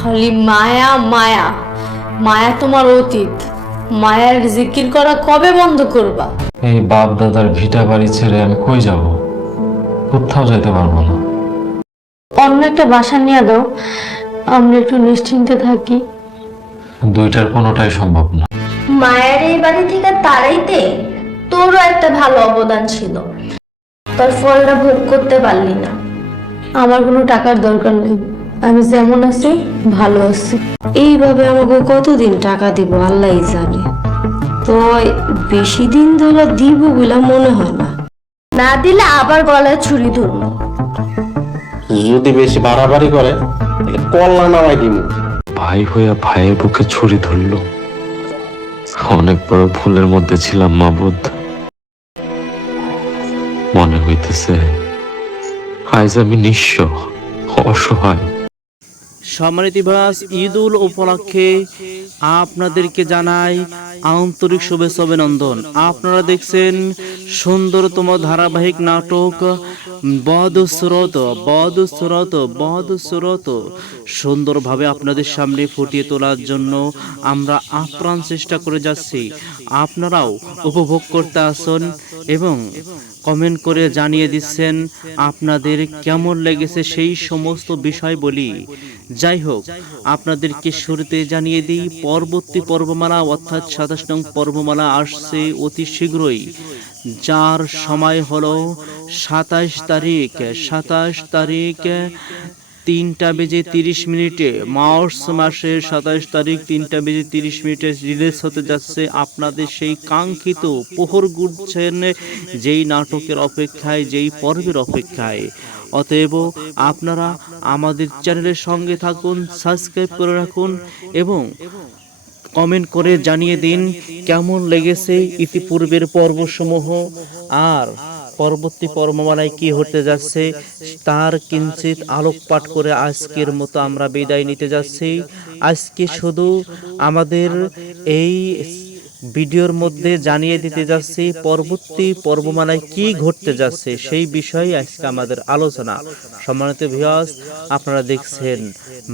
খালি মায়া মায়া মায়া তোমার অতীত। মায়ার জিকির করা কবে বন্ধ করবা? এই বাপ দাদার ভিটা বাড়ি ছেড়ে আমি কই যাব? কোথাও যেতে পারবো না। অন্য একটা বাসা নিয়ে দাও, আমরা একটু নিশ্চিন্তে থাকি। দুইটার কোনোটাই সম্ভব না। মায়ের এই বাড়ি থেকে তাড়াইতে তোরও একটা ভালো অবদান ছিল, তোর ফলটা ভোগ করতে পারলি না। আমার কোনো টাকার দরকার নেই, আমি যেমন আছি ভালো আছি। এইভাবে আমাকে কতদিন টাকা দিব আল্লাহই জানে। তো বেশি দিন ধরে দিব বলে মনে হয় না। না দিলে আবার গলায় ছুরি ধরবো। যদি বেশি বাড়াবাড়ি করে তাহলে কল্লা নামাই দিব। ভাই হইয়া ভাইয়ের বুকে ছুরি ধরলো। অনেক বড় ভুলের মধ্যে ছিলাম মাবুদ। মনে হইতেছে আজ আমি নিঃস্ব, অসহায়। সম্মানিত ভিউয়ার্স, ঈদুল উপলক্ষে আপনাদেরকে জানাই আন্তরিক শুভেচ্ছা অভিনন্দন। আপনারা দেখছেন সুন্দরতম ধারাবাহিক নাটক বদসুরত সুন্দরভাবে আপনাদের সামনে ফুটিয়ে তোলার জন্য আমরা আপ্রাণ চেষ্টা করে যাচ্ছি। আপনারাও উপভোগ করতে আসুন এবং কমেন্ট করে জানিয়ে দিচ্ছেন আপনাদের কেমন লেগেছে সেই সমস্ত বিষয় বলি। যাই হোক, আপনাদেরকে শুরুতে জানিয়ে দিই পরবর্তী পর্বমালা অর্থাৎ ২৭ নং পর্বমালা আসছে অতি শীঘ্রই, যার সময় হলো ২৭ তারিখ 3:30 মার্চ মাসের ২৭ তারিখ 3:30 রিলিজ হতে যাচ্ছে আপনাদের সেই কাঙ্ক্ষিত প্রহর গুনছেন যেই নাটকের অপেক্ষায়, যেই পর্বের অপেক্ষায়। অতএব আপনারা আমাদের চ্যানেলের সঙ্গে থাকুন, সাবস্ক্রাইব করে রাখুন এবং কমেন্ট করে জানিয়ে দিন কেমন লেগেছে ইতিপূর্বের পর্বসমূহ, আর পরবর্তী পর্বমালায় কি হতে যাচ্ছে তার কিঞ্চিত আলোকপাত করে আজকের মতো আমরা বিদায় নিতে যাচ্ছি। আজকে শুধু আমাদের এই ভিডিওর মধ্যে জানিয়ে দিতে যাচ্ছি পরবর্তী পর্বমালায় কি ঘটতে যাচ্ছে সেই বিষয়ে আজকে আমাদের আলোচনা। সম্মানিত ভিউয়ার্স, আপনারা দেখছেন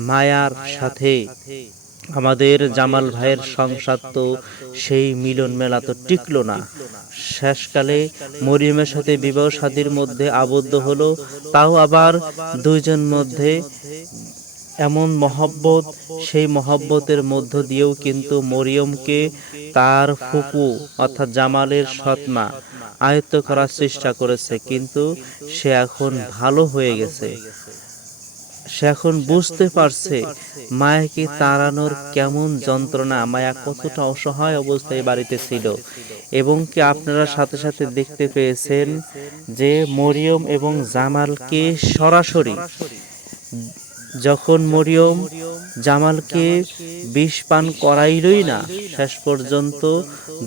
মায়ার সাথে আমাদের জামাল ভাইয়ের সংসার, তো সেই মিলন মেলা তো টিকলো না। শেষকালে মরিয়মের সাথে বিবাহ শাদীর মধ্যে আবদ্ধ হলো, তাও আবার দুইজন মধ্যে এমন মহব্বত, সেই মহব্বতের মধ্য দিয়েও কিন্তু মরিয়মকে তার ফুপু অর্থাৎ জামালের সৎমা আয়ত্ত করার চেষ্টা করেছে, কিন্তু সে এখন ভালো হয়ে গেছে। সে এখন বুঝতে পারছে মায়াকে তাড়ানোর কেমন যন্ত্রণা, মায়া কতটা অসহায় অবস্থায় বাড়িতে ছিল। এবং কি আপনারা সাথে সাথে দেখতে পেয়েছেন যে মরিয়ম এবং জামালকে সরাসরি, যখন মরিয়ম জামালকে বিষ পান করাইলই না, শেষ পর্যন্ত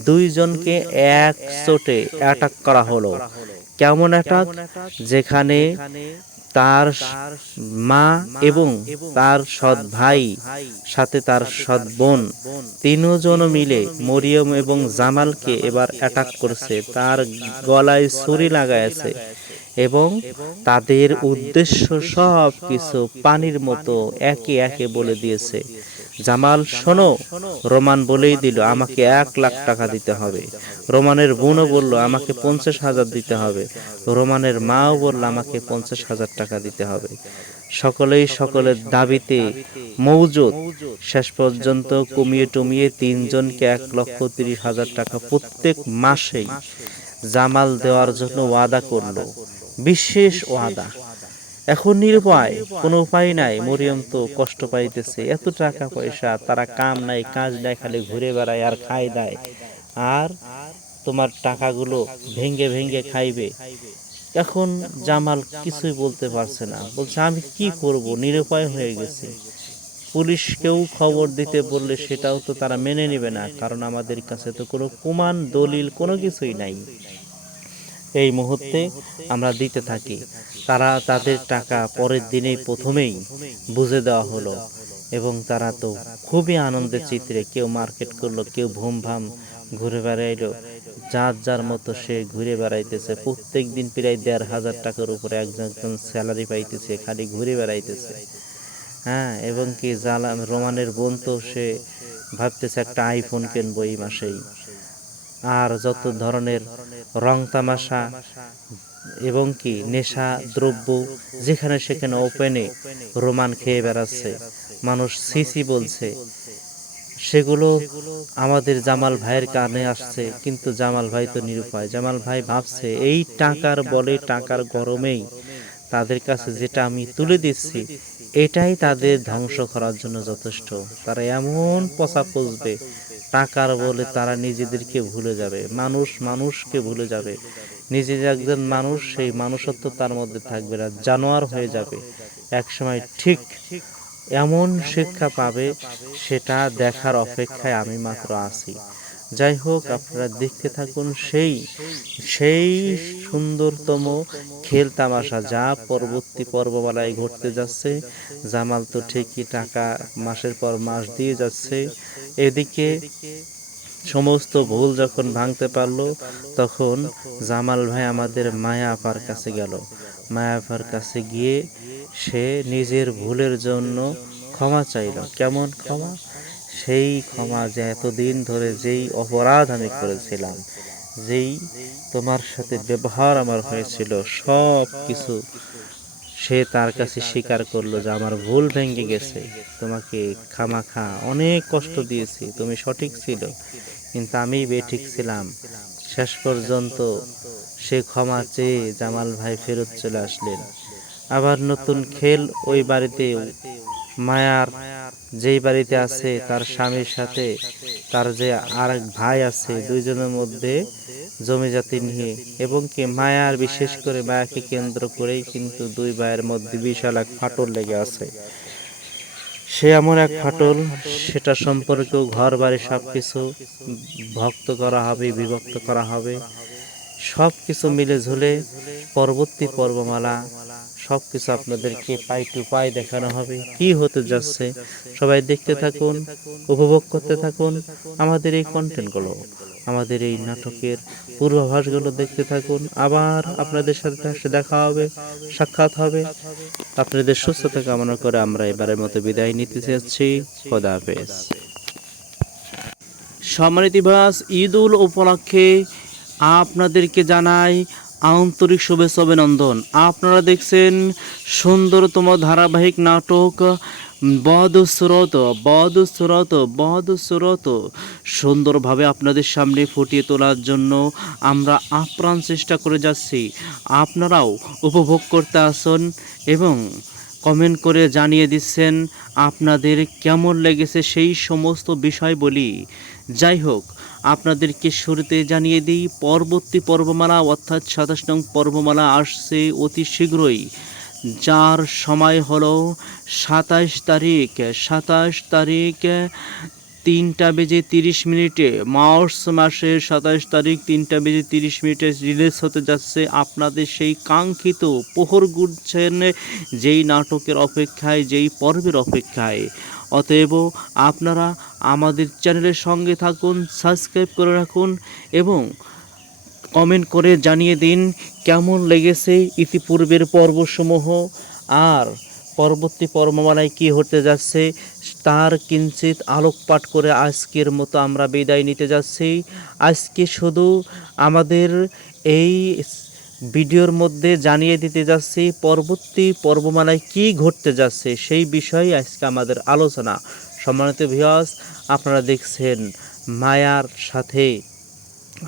দুইজনকে এক চোটে অ্যাটাক করা হলো। কেমন অ্যাটাক? যেখানে তার মা এবং তার সৎ ভাই সাথে তার সৎ বোন তিনজন মিলে মরিয়ম এবং জামালকে এবার অ্যাটাক করছে, তার গলায় ছুরি লাগাইছে এবং তাদের উদ্দেশ্য সব কিছু পানির মতো একে একে বলে দিয়েছে। জামাল শোনো, রোমান বলেই দিল আমাকে 1,00,000 টাকা দিতে হবে। রোমানের বোনও বলল আমাকে 50,000 দিতে হবে। রোমানের মাও বলল আমাকে 50,000 টাকা দিতে হবে। সকলেই সকলের দাবিতে মওজুদ। শেষ পর্যন্ত কমিয়ে টমিয়ে তিনজনকে 1,30,000 টাকা প্রত্যেক মাসেই জামাল দেওয়ার জন্য ওয়াদা করলো, বিশেষ ওয়াদা। এখন নিরুপায়, কোনো উপায় নাই। মরিয়ম তো কষ্ট পাইতেছে, এত টাকা পয়সা, তারা কাম নাই কাজ নাই, খালি ঘুরে বেড়ায় আর খায় দেয়, আর তোমার টাকাগুলো ভেঙ্গে ভেঙ্গে খাইবে। এখন জামাল কিছুই বলতে পারছে না, বলছে আমি কি করব, নিরুপায় হয়ে গেছি। পুলিশকেও খবর দিতে বললে সেটাও তো তারা মেনে নেবে না, কারণ আমাদের কাছে তো কোনো প্রমাণ দলিল কোনো কিছুই নাই। এই মুহূর্তে আমরা দিতে থাকি, তারা তাদের টাকা পরের দিনেই প্রথমেই বুঝে দেওয়া হলো এবং তারা তো খুবই আনন্দের চিত্রে, কেউ মার্কেট করলো, কেউ ভুম ভাম ঘুরে বেড়াইলো, যার যার মতো সে ঘুরে বেড়াইতেছে। প্রত্যেক দিন প্রায় 1,500 টাকার উপরে একজন একজন স্যালারি পাইতেছে, খালি ঘুরে বেড়াইতেছে। হ্যাঁ, এবং কি রোমানের বোন তো সে ভাবতেছে একটা আইফোন কিনবো এই মাসেই। আর যত ধরনের রং তামাশা এবং কি নেশা দ্রব্য যেখানে সেখানে ওপেনে রোমান খেয়ে বেড়াচ্ছে, মানুষ সিসি বলছে, সেগুলো আমাদের জামাল ভাইয়ের কানে আসছে। কিন্তু জামাল ভাই তো নিরুপায়। জামাল ভাই ভাবছে এই টাকার বলে, টাকার গরমেই তাদের কাছে যেটা আমি তুলে দিচ্ছি এটাই তাদের ধ্বংস করার জন্য যথেষ্ট। তারা এমন পচা পচবে, টাকার বলে তারা নিজেদেরকে ভুলে যাবে, মানুষ মানুষকে ভুলে যাবে। নিজে যে একজন মানুষ, সেই মানুষত্ব তার মধ্যে থাকবে না, জানোয়ার হয়ে যাবে। একসময় ঠিক এমন শিক্ষা পাবে, সেটা দেখার অপেক্ষায় আমি মাত্র আছি। যাই হোক, আপনারা দেখতে থাকুন সেই সেই সুন্দরতম খেল তামাশা যা পরবর্তী পর্ববেলায় ঘটতে যাচ্ছে। জামাল তো ঠিকই টাকা মাসের পর মাস দিয়ে যাচ্ছে। এদিকে সমস্ত ভুল যখন ভাঙতে পারলো, তখন জামাল ভাই আমাদের মায়া আপার কাছে গেল। মায়া আপার কাছে গিয়ে সে নিজের ভুলের জন্য ক্ষমা চাইল। কেমন ক্ষমা? সেই ক্ষমা যে এতদিন ধরে যেই অপরাধ আমি করেছিলাম, যেই তোমার সাথে ব্যবহার আমার হয়েছিল, সব কিছু সে তার কাছে স্বীকার করলো যে আমার ভুল ভেঙে গেছে, তোমাকে খামাখা অনেক কষ্ট দিয়েছি, তুমি সঠিক ছিল কিন্তু আমি বেঠিক ছিলাম। শেষ পর্যন্ত সে ক্ষমা চেয়ে জামাল ভাই ফেরত চলে আসলেন। আবার নতুন খেল ওই বাড়িতে, মায়ার যেই বাড়িতে আছে তার স্বামীর সাথে তার যে আরেক ভাই আছে, দুইজনের মধ্যে জমি জাতি নিয়ে, এবং কি মায়ার বিশেষ করে মায়াকে কেন্দ্র করেই কিন্তু দুই ভাইয়ের মধ্যে বিশাল এক ফাটল লেগে আছে। সে এমন এক ফাটল, সেটা সম্পর্কেও ঘর বাড়ি সবকিছু ভক্ত করা হবে, বিভক্ত করা হবে। সব কিছু মিলে ঝুলে পরবর্তী পর্বমালা সবকিছু আপনাদেরকে পাই টু পাই দেখানো হবে। কি হতে যাচ্ছে সবাই দেখতে থাকুন, উপভোগ করতে থাকুন আমাদের এই কন্টেন্টগুলো, আমাদের এই নাটকের পূর্বাভাসগুলো দেখতে থাকুন। আবার আপনাদের সাথে দেখা হবে, সাক্ষাৎ হবে। আপনাদের সুস্থতা কামনা করে আমরা এবারের মতো বিদায় নিতে চাচ্ছি। খোদা হাফেজ। সম্মানিত ভাস, ঈদ উল উপলক্ষে আপনাদেরকে জানাই আন্তরিক শুভেচ্ছা অভিনন্দন। আপনারা দেখছেন সুন্দরতম ধারাবাহিক নাটক বদসুরত সুন্দরভাবে আপনাদের সামনে ফুটিয়ে তোলার জন্য আমরা আপ্রাণ চেষ্টা করে যাচ্ছি। আপনারাও উপভোগ করতে আসুন এবং কমেন্ট করে জানিয়ে দিচ্ছেন আপনাদের কেমন লেগেছে সেই সমস্ত বিষয় বলি। যাই হোক, আপনাদেরকে শুরুতে জানিয়ে দিই পরবর্তী পর্বমালা অর্থাৎ ২৭ নং পর্বমালা আসছে অতি শীঘ্রই, যার সময় হলো ২৭ তারিখ 3:30 মার্চ মাসের ২৭ তারিখ 3:30 রিলিজ হতে যাচ্ছে আপনাদের সেই কাঙ্ক্ষিত প্রহর গুনছেন যেই নাটকের অপেক্ষায়, যেই পর্বের অপেক্ষায়। অতএব আপনারা আমাদের চ্যানেলের সঙ্গে থাকুন, সাবস্ক্রাইব করে রাখুন এবং কমেন্ট করে জানিয়ে দিন কেমন লেগেছে ইতিপূর্বের পর্বসমূহ, আর পরবর্তী পর্বমালায় কি হতে যাচ্ছে তার কিঞ্চিত আলোকপাত করে আজকের মতো আমরা বিদায় নিতে যাচ্ছি। আজকে শুধু আমাদের এই ভিডিওর মধ্যে জানিয়ে দিতে যাচ্ছি পরবর্তী পর্বমালায় কি ঘটতে যাচ্ছে সেই বিষয়ে আজকে আমাদের আলোচনা। সম্মানিত ভিউয়ার্স, আপনারা দেখছেন মায়ার সাথে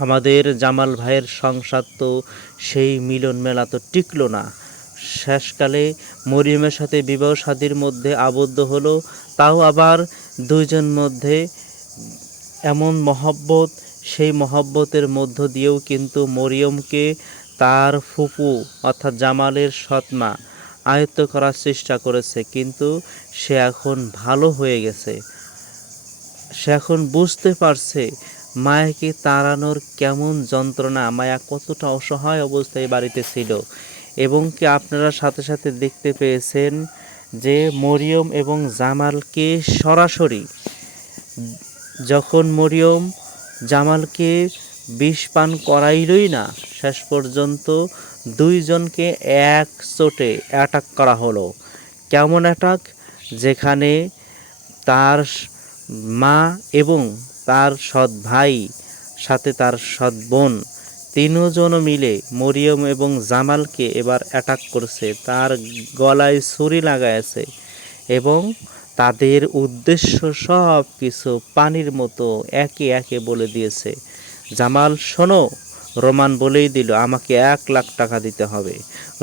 আমাদের জামাল ভাইয়ের সংসার, তো সেই মিলন মেলা তো টিকলো না। শেষকালে মরিয়মের সাথে বিবাহ শাদীর মধ্যে আবদ্ধ হলো, তাও আবার দুইজন মধ্যে এমন মহব্বত, সেই মহব্বতের মধ্য দিয়েও কিন্তু মরিয়মকে তার ফুপু অর্থাৎ জামালের সৎমা আয়ত্ত করার চেষ্টা করেছে, কিন্তু সে এখন ভালো হয়ে গেছে। সে এখন বুঝতে পারছে মায়াকে তাড়ানোর কেমন যন্ত্রণা, মায়া কতটা অসহায় অবস্থায় বাড়িতে ছিল। এবং কি আপনারা সাথে সাথে দেখতে পেয়েছেন যে মরিয়ম এবং জামালকে সরাসরি, যখন মরিয়ম জামালকে বিষ পান করাইলই না, শেষ পর্যন্ত দুইজনকে এক চোটে অ্যাটাক করা হলো। কেমন অ্যাটাক? যেখানে তার মা এবং তার সৎ ভাই সাথে তার সৎ বোন তিনজন মিলে মরিয়ম এবং জামালকে এবার অ্যাটাক করছে, তার গলায় ছুরি লাগাইছে এবং তাদের উদ্দেশ্য সব কিছু পানির মতো একে একে বলে দিয়েছে। জামাল শোনো, রোমান বলেই দিল আমাকে 1,00,000 টাকা দিতে হবে।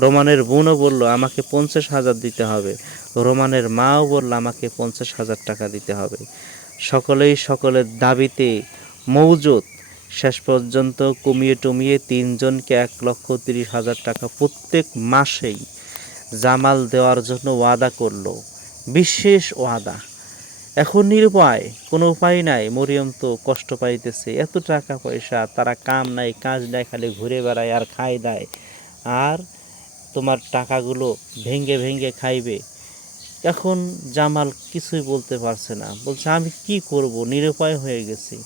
রোমানের বোনও বলল আমাকে 50,000 দিতে হবে। রোমানের মাও বলল আমাকে 50,000 টাকা দিতে হবে। সকলেই সকলের দাবিতে মৌজুদ। শেষ পর্যন্ত কমিয়ে টমিয়ে তিনজনকে 1,30,000 টাকা প্রত্যেক মাসেই জামাল দেওয়ার জন্য ওয়াদা করলো, বিশেষ ওয়াদা। এখন নিরুপায়, কোনো উপায় নাই। মরিয়ম তো কষ্ট পাইতেছে, এত টাকা পয়সা, তারা কাম নাই কাজ নাই, খালি ঘুরে বেড়ায় আর খায় দেয়, আর তোমার টাকাগুলো ভেঙ্গে ভেঙ্গে খাইবে। এখন জামাল কিছুই বলতে পারছে না, বলছে আমি কি করব, নিরুপায় হয়ে গেছি।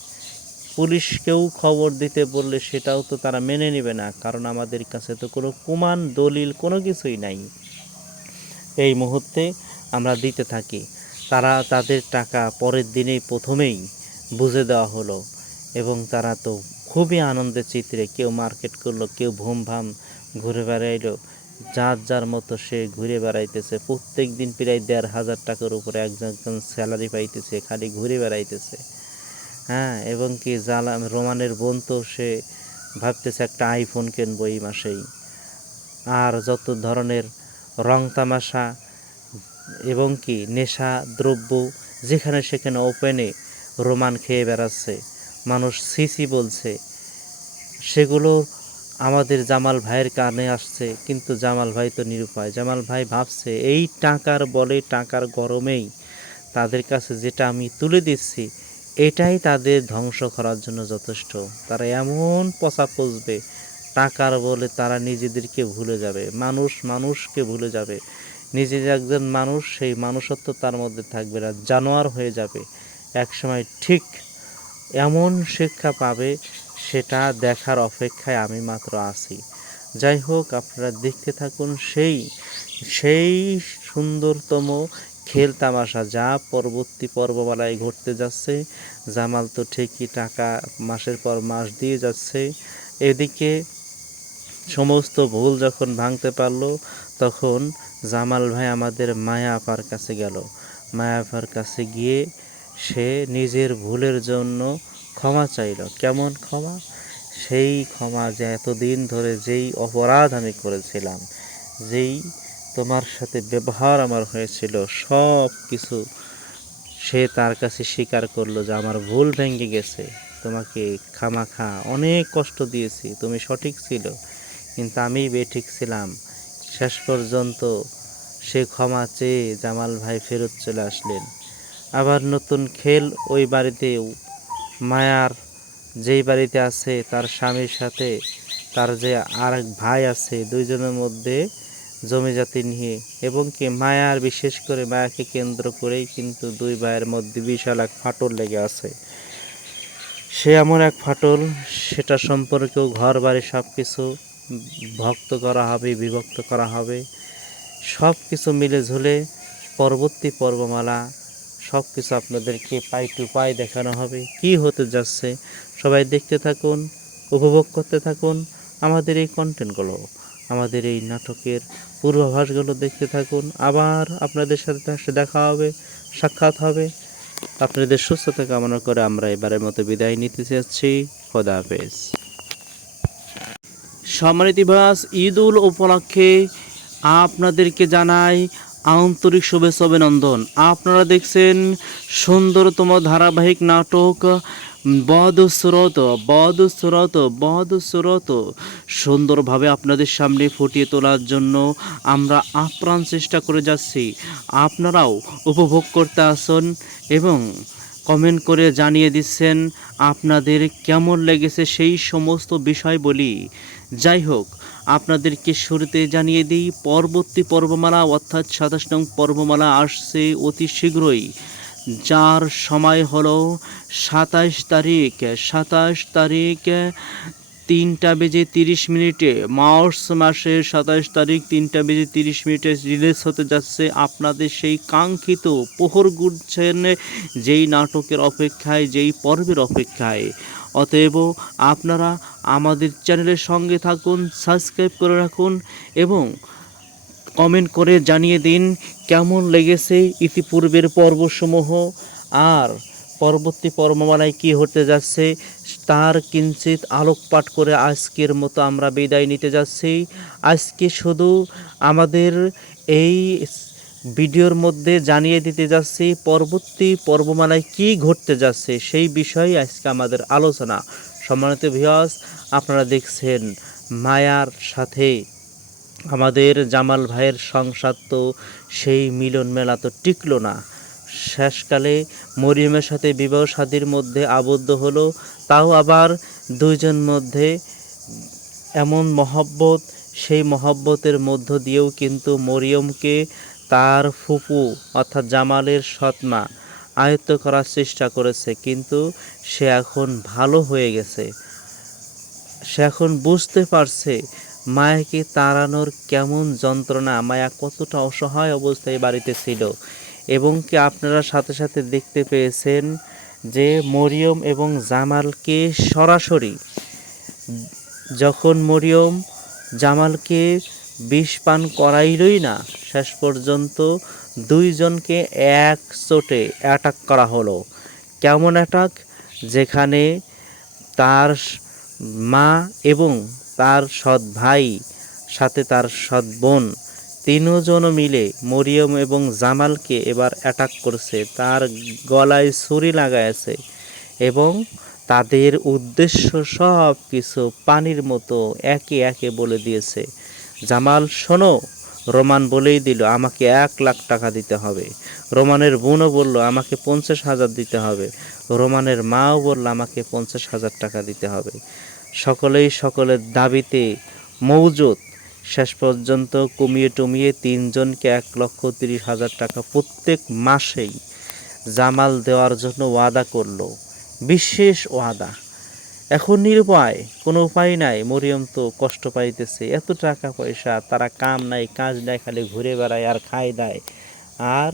পুলিশকেও খবর দিতে বললে সেটাও তো তারা মেনে নেবে না, কারণ আমাদের কাছে তো কোনো প্রমাণ দলিল কোনো কিছুই নাই। এই মুহূর্তে আমরা দিতে থাকি, তারা তাদের টাকা পরের দিনেই প্রথমেই বুঝে দেওয়া হলো এবং তারা তো খুবই আনন্দের চিত্রে, কেউ মার্কেট করলো, কেউ ভুম ভাম ঘুরে বেড়াইলো, যার যার মতো সে ঘুরে বেড়াইতেছে। প্রত্যেক দিন প্রায় 1,500 টাকার উপরে একজন স্যালারি পাইতেছে, খালি ঘুরে বেড়াইতেছে। হ্যাঁ, এবং কি রোমানের বোন তো সে ভাবতেছে একটা আইফোন কিনবো এই মাসেই। আর যত ধরনের রং তামাশা এবং কি নেশা দ্রব্য যেখানে সেখানে ওপেনে রোমান খেয়ে বেড়াচ্ছে, মানুষ সিসি বলছে, সেগুলো আমাদের জামাল ভাইয়ের কানে আসছে। কিন্তু জামাল ভাই তো নিরুপায়। জামাল ভাই ভাবছে এই টাকার বলে, টাকার গরমেই তাদের কাছে যেটা আমি তুলে দিচ্ছি এটাই তাদের ধ্বংস করার জন্য যথেষ্ট। তারা এমন পচা পচবে, টাকার বলে তারা নিজেদেরকে ভুলে যাবে, মানুষ মানুষকে ভুলে যাবে। নিজে যে একজন মানুষ, সেই মানুষত্ব তার মধ্যে থাকবে না, জানোয়ার হয়ে যাবে। একসময় ঠিক এমন শিক্ষা পাবে, সেটা দেখার অপেক্ষায় আমি মাত্র আছি। যাই হোক, আপনারা দেখতে থাকুন সেই সুন্দরতম খেল তামাশা যা পরবর্তী পর্ববেলায় ঘটতে যাচ্ছে। জামাল তো ঠিকই টাকা মাসের পর মাস দিয়ে যাচ্ছে। এদিকে সমস্ত ভুল যখন ভাঙতে পারলো, তখন জামাল ভাই আমাদের মায়া আপার কাছে গেল। মায়া আপার কাছে গিয়ে সে নিজের ভুলের জন্য ক্ষমা চাইল। কেমন ক্ষমা? সেই ক্ষমা যে এতদিন ধরে যেই অপরাধ আমি করেছিলাম, যেই তোমার সাথে ব্যবহার আমার হয়েছিল, সব কিছু সে তার কাছে স্বীকার করলো যে আমার ভুল ভেঙে গেছে, তোমাকে খামাখা অনেক কষ্ট দিয়েছি, তুমি সঠিক ছিল কিন্তু আমি বেঠিক ছিলাম। শেষ পর্যন্ত সে ক্ষমা চেয়ে জামাল ভাই ফেরত চলে আসলেন। আবার নতুন খেল ওই বাড়িতেও। মায়ার যেই বাড়িতে আছে তার স্বামীর সাথে তার যে আর এক ভাই আছে, দুইজনের মধ্যে জমি জাতি নিয়ে, এবং কি মায়ার বিশেষ করে মায়াকে কেন্দ্র করেই কিন্তু দুই ভাইয়ের মধ্যে বিশাল এক ফাটল লেগে আছে। সে এমন এক ফাটল, সেটা সম্পর্কেও ঘর বাড়ি সব কিছু ভক্ত করা হবে, বিভক্ত করা হবে। সব কিছু মিলে ঝুলে পরবর্তী পর্বমালা সব কিছু আপনাদেরকে পাই টু পাই দেখানো হবে। কি হতে যাচ্ছে সবাই দেখতে থাকুন, উপভোগ করতে থাকুন আমাদের এই কন্টেন্টগুলো, আমাদের এই নাটকের পূর্বাভাসগুলো দেখতে থাকুন। আবার আপনাদের সাথে দেখা হবে, সাক্ষাৎ হবে। আপনাদের সুস্থতা কামনা করে আমরা এবারের মতো বিদায় নিতে চাচ্ছি। খোদা হাফেজ। সম্মানিত ভিউয়ার্স, ঈদ উল উপলক্ষে আপনাদেরকে জানাই আন্তরিক শুভেচ্ছা অভিনন্দন। আপনারা দেখছেন সুন্দরতম ধারাবাহিক নাটক বদসুরত সুন্দরভাবে আপনাদের সামনে ফুটিয়ে তোলার জন্য আমরা আপ্রাণ চেষ্টা করে যাচ্ছি। আপনারাও উপভোগ করতে আসুন এবং কমেন্ট করে জানিয়ে দিচ্ছেন আপনাদের কেমন লেগেছে সেই সমস্ত বিষয় বলি। যাই হোক, আপনাদেরকে শুরুতে জানিয়ে দিই পরবর্তী পর্বমালা অর্থাৎ 27 নং পর্বমালা আসছে অতি শীঘ্রই, যার সময় হলো 27 তারিখ 3:30 মার্চ মাসের 27 তারিখ 3:30 রিলিজ হতে যাচ্ছে আপনাদের সেই কাঙ্ক্ষিত প্রহর গুনছেন যেই নাটকের অপেক্ষায়, যেই পর্বের অপেক্ষায়। অতএব আপনারা আমাদের চ্যানেলের সঙ্গে থাকুন, সাবস্ক্রাইব করে রাখুন এবং কমেন্ট করে জানিয়ে দিন কেমন লেগেছে ইতিপূর্বের পর্বসমূহ, আর পরবর্তী পর্বমালায় কি হতে যাচ্ছে তার কিঞ্চিত আলোকপাত করে আজকের মতো আমরা বিদায় নিতে যাচ্ছি। আজকে শুধু আমাদের এই ভিডিওর মধ্যে জানিয়ে দিতে যাচ্ছি পরবর্তী পর্বমালায় কি ঘটতে যাচ্ছে সেই বিষয়ে আজকে আমাদের আলোচনা। সম্মানিত ভিউয়ার্স, আপনারা দেখছেন মায়ার সাথে আমাদের জামাল ভাইয়ের সংসার, তো সেই মিলন মেলা তো টিকলো না। শেষকালে মরিয়মের সাথে বিবাহ শাদীর মধ্যে আবদ্ধ হলো, তাও আবার দুইজন মধ্যে এমন মহব্বত, সেই মহব্বতের মধ্য দিয়েও কিন্তু মরিয়মকে তার ফুপু অর্থাৎ জামালের সৎমা আয়ত্ত করার চেষ্টা করেছে, কিন্তু সে এখন ভালো হয়ে গেছে। সে এখন বুঝতে পারছে মায়াকে তাড়ানোর কেমন যন্ত্রণা, মায়া কতটা অসহায় অবস্থায় বাড়িতে ছিল। এবং কি আপনারা সাথে সাথে দেখতে পেয়েছেন যে মরিয়ম এবং জামালকে সরাসরি, যখন মরিয়ম জামালকে বিষ পান করাইলই না, শেষ পর্যন্ত দুইজনকে এক চোটে অ্যাটাক করা হলো। কেমন অ্যাটাক? যেখানে তার মা এবং তার সৎ ভাই সাথে তার সৎ বোন তিনজন মিলে মরিয়ম এবং জামালকে এবার অ্যাটাক করছে, তার গলায় ছুরি লাগাইছে এবং তাদের উদ্দেশ্য সব কিছু পানির মতো একে একে বলে দিয়েছে। জামাল শোনো, রোমান বলেই দিল আমাকে 1 লাখ টাকা দিতে হবে। রোমানের বোনও বলল আমাকে 50,000 দিতে হবে। রোমানের মাও বলল আমাকে 50,000 টাকা দিতে হবে। সকলেই সকলের দাবিতে মৌজুদ। শেষ পর্যন্ত কমিয়ে টমিয়ে তিনজনকে 1,30,000 টাকা প্রত্যেক মাসেই জামাল দেওয়ার জন্য ওয়াদা করলো, বিশেষ ওয়াদা। এখন নিরুপায়, কোনো উপায় নাই। মরিয়ম তো কষ্ট পাইতেছে, এত টাকা পয়সা, তারা কাম নাই কাজ নাই, খালি ঘুরে বেড়ায় আর খায় দেয়, আর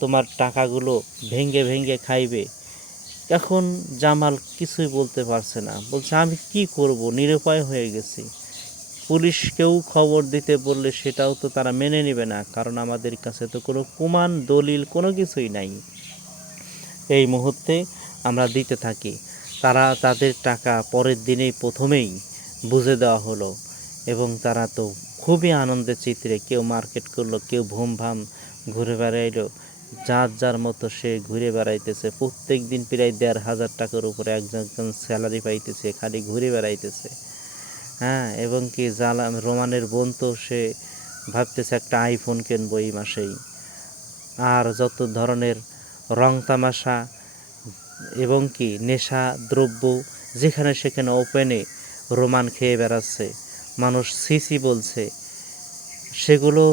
তোমার টাকাগুলো ভেঙ্গে ভেঙ্গে খাইবে। এখন জামাল কিছুই বলতে পারছে না, বলছে আমি কি করব, নিরুপায় হয়ে গেছি। পুলিশকেও খবর দিতে বললে সেটাও তো তারা মেনে নেবে না, কারণ আমাদের কাছে তো কোনো প্রমাণ দলিল কোনো কিছুই নাই। এই মুহূর্তে আমরা দিতে থাকি, তারা তাদের টাকা পরের দিনেই প্রথমেই বুঝে দেওয়া হলো এবং তারা তো খুবই আনন্দের চিত্রে, কেউ মার্কেট করলো, কেউ ভুম ভাম ঘুরে বেড়াইলো, যার যার মতো সে ঘুরে বেড়াইতেছে। প্রত্যেক দিন প্রায় 1,500 টাকার উপরে একজন স্যালারি পাইতেছে, খালি ঘুরে বেড়াইতেছে। হ্যাঁ, এবং কি রোমানের বোন তো সে ভাবতেছে একটা আইফোন কিনবো এই মাসেই। আর যত ধরনের রং তামাশা এবং কি নেশা দ্রব্য যেখানে সেখানে ওপেনে রোমান খেয়ে বেড়াচ্ছে, মানুষ সিসি বলছে, সেগুলো